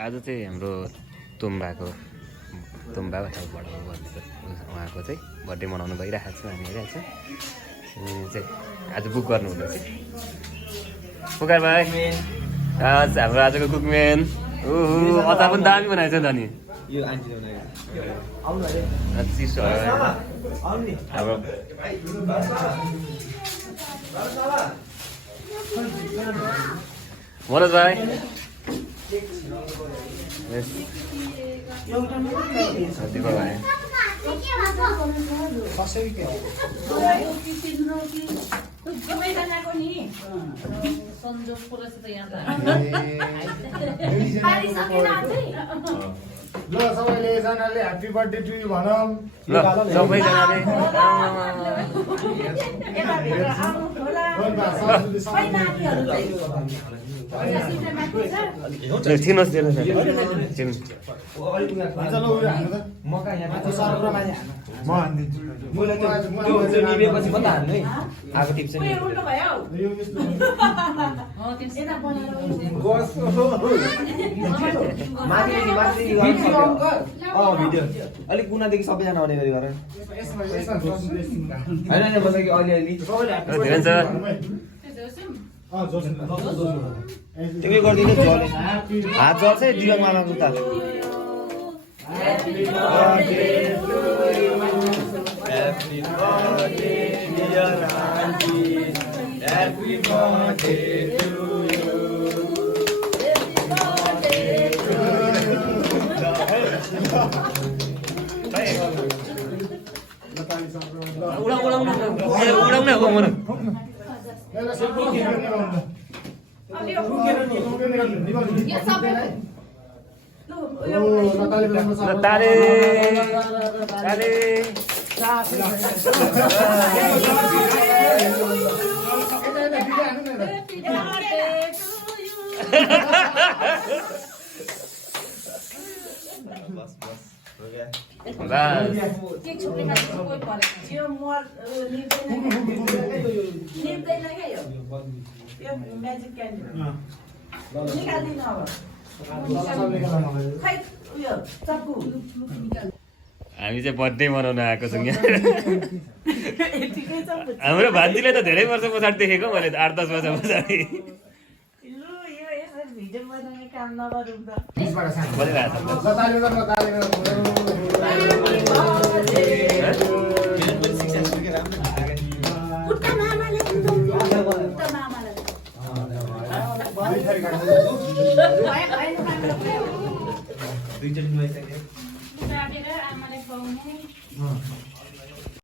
आज चाहिँ हाम्रो तुम्बाको तुम्बा ठाउँबाट उहाँको चाहिँ बर्थडे मनाउनु गइरहेको छ हामी हेरिरहेको छ चाहिँ आज बुक गर्नु हुँदैछ पुकार भाइ आज हाम्रो आजको कुकम्यान ओहो अचार पनि दामी बनाएछ नि त नि यो आन्टीले बनाएको चिसो हाम्रो मनोज भाइ ल सबैले एकजनाले ह्याप्पी बर्थडे टु यु भनौँ ल सबैजनाले चिन्नुहोस् मका यहाँ म हान्दिन्छु त्यो निभेपछि पनि त हान्नु है आगो टिप्छ नि भिडियो अलिक कुनादेखि सबैजना आउने गरी गर होइन बस कि अलिअलि तिमी गरिदिनु जले हात जल्छ है दिवामा लाग्नु त Happy birthday to you. Happy birthday, dear auntie. Happy birthday to you. हामी चाहिँ बर्थडे मनाउन आएको छौँ यहाँ हाम्रो भान्जीले त धेरै वर्ष पछाडि देखेको मैले 8-10 वर्ष पछाडि